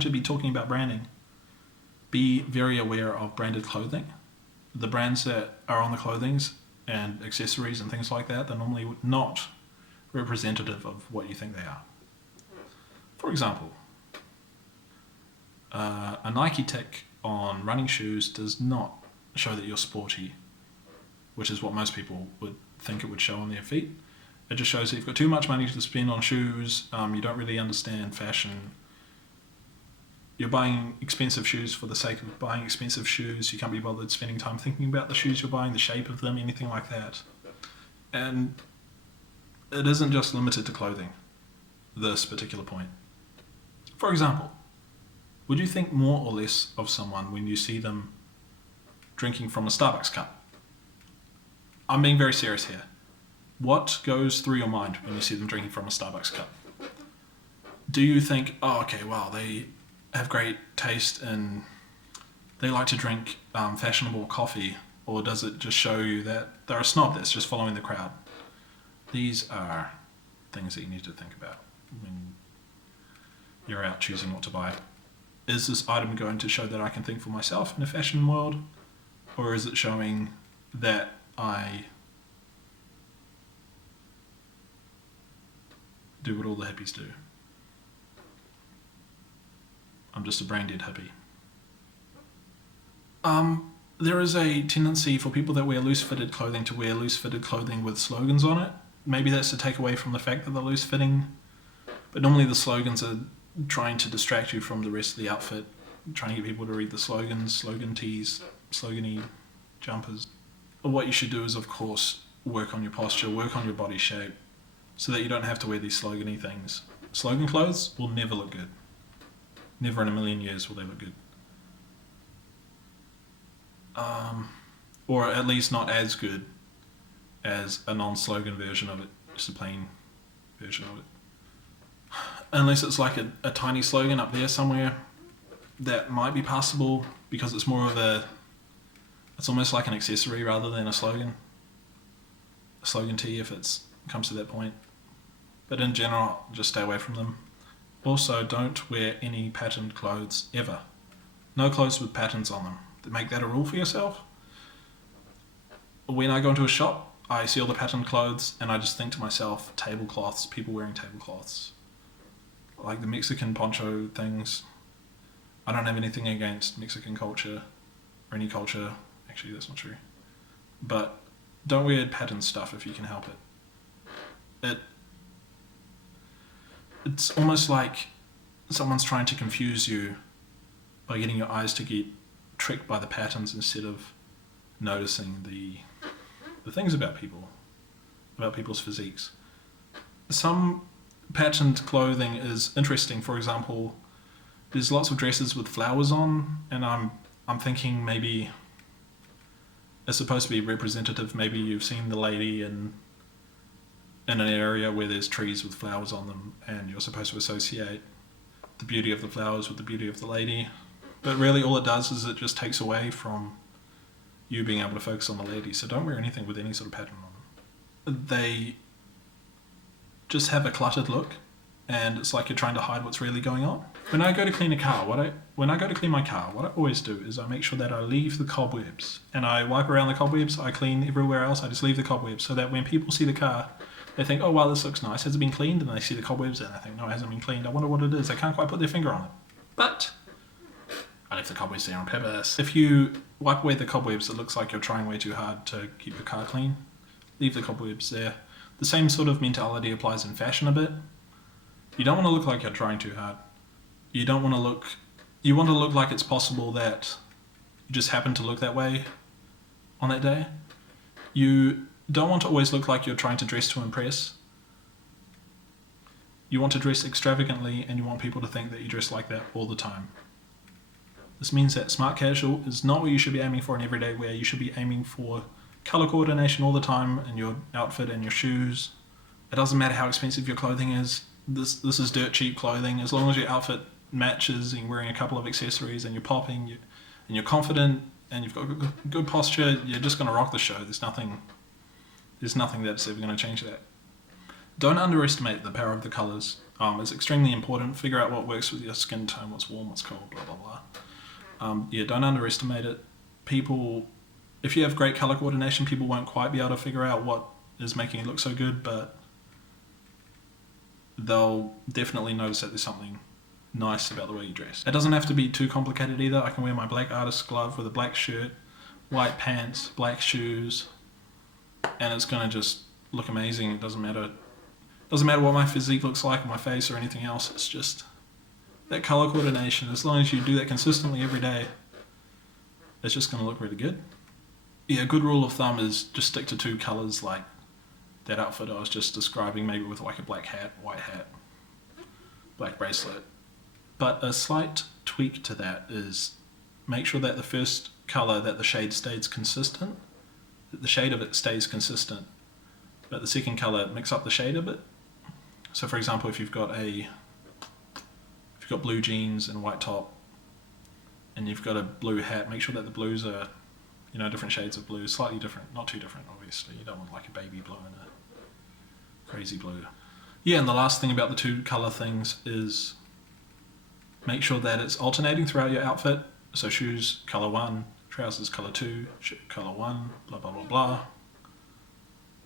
going to be talking about branding, be very aware of branded clothing. The brands that are on the clothings and accessories and things like that, they're normally not representative of what you think they are. For example, a Nike tick on running shoes does not show that you're sporty, which is what most people would think it would show on their feet. It just shows that you've got too much money to spend on shoes, you don't really understand fashion, you're buying expensive shoes for the sake of buying expensive shoes, you can't be bothered spending time thinking about the shoes you're buying, the shape of them, anything like that. And it isn't just limited to clothing, this particular point. For example, would you think more or less of someone when you see them drinking from a Starbucks cup? I'm being very serious here. What goes through your mind when you see them drinking from a Starbucks cup? Do you think, oh, okay, wow, they have great taste and they like to drink fashionable coffee, or does it just show you that they're a snob that's just following the crowd? These are things that you need to think about when you're out choosing what to buy. Is this item going to show that I can think for myself in a fashion world, or is it showing that I do what all the hippies do? I'm just a brain dead hippie. There is a tendency for people that wear loose-fitted clothing to wear loose-fitted clothing with slogans on it. Maybe that's to take away from the fact that they're loose-fitting, but normally the slogans are trying to distract you from the rest of the outfit, trying to get people to read the slogans, slogan tees, slogan-y jumpers. What you should do is, of course, work on your posture, work on your body shape, so that you don't have to wear these slogan-y things. Slogan clothes will never look good. Never in a million years will they look good. Or at least not as good as a non-slogan version of it, just a plain version of it. Unless it's like a tiny slogan up there somewhere that might be passable because it's more of it's almost like an accessory rather than a slogan. A slogan tee if it comes to that point. But in general, just stay away from them. Also, don't wear any patterned clothes ever. No clothes with patterns on them. Make that a rule for yourself. When I go into a shop, I see all the patterned clothes and I just think to myself, tablecloths, people wearing tablecloths. Like the Mexican poncho things. I don't have anything against Mexican culture or any culture. Actually, that's not true. But don't wear patterned stuff if you can help it. It's almost like someone's trying to confuse you by getting your eyes to get tricked by the patterns instead of noticing the things about people, about people's physiques. Some patterned clothing is interesting. For example, there's lots of dresses with flowers on, and I'm thinking maybe it's supposed to be representative. Maybe you've seen the lady in an area where there's trees with flowers on them, and you're supposed to associate the beauty of the flowers with the beauty of the lady. But really all it does is it just takes away from you being able to focus on the lady. So don't wear anything with any sort of pattern on them. They just have a cluttered look, and it's like you're trying to hide what's really going on. When I go to clean a car, when I go to clean my car, what I always do is I make sure that I leave the cobwebs, and I wipe around the cobwebs. I clean everywhere else. I just leave the cobwebs so that when people see the car, they think, oh wow, this looks nice. Has it been cleaned? And they see the cobwebs and they think, no, it hasn't been cleaned. I wonder what it is. They can't quite put their finger on it. But I left the cobwebs there on purpose. If you wipe away the cobwebs, it looks like you're trying way too hard to keep your car clean. Leave the cobwebs there. The same sort of mentality applies in fashion a bit. You don't want to look like you're trying too hard. You want to look like it's possible that you just happen to look that way on that day. You don't want to always look like you're trying to dress to impress. You want to dress extravagantly, and you want people to think that you dress like that all the time. This means that smart casual is not what you should be aiming for in everyday wear. You should be aiming for color coordination all the time in your outfit and your shoes. It doesn't matter how expensive your clothing is. This is dirt cheap clothing. As long as your outfit matches and you're wearing a couple of accessories and you're popping and you're confident and you've got good posture, you're just going to rock the show. There's nothing that's ever going to change that. Don't underestimate the power of the colours. is extremely important. Figure out what works with your skin tone, what's warm, what's cold, blah, blah, blah. Yeah, don't underestimate it. People, if you have great color coordination, people won't quite be able to figure out what is making it look so good, but they'll definitely notice that there's something nice about the way you dress. It doesn't have to be too complicated either. I can wear my black artist glove with a black shirt, white pants, black shoes, and it's gonna just look amazing. It doesn't matter what my physique looks like, or my face, or anything else. It's just that color coordination. As long as you do that consistently every day, it's just gonna look really good. Yeah, a good rule of thumb is just stick to 2 colors, like that outfit I was just describing, maybe with like a black hat, white hat, black bracelet. But a slight tweak to that is make sure that the first color, that the shade stays consistent, that the shade of it stays consistent, but the second color, mix up the shade a bit. So for example, if you've got blue jeans and a white top, and you've got a blue hat, make sure that the blues are, different shades of blue, slightly different, not too different, obviously. You don't want like a baby blue and a crazy blue. Yeah, and the last thing about the 2 color things is make sure that it's alternating throughout your outfit. So shoes, color 1, trousers, color 2, shirt, color 1, blah, blah, blah, blah.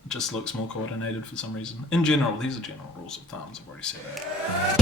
It just looks more coordinated for some reason. In general, these are general rules of thumbs, I've already said that.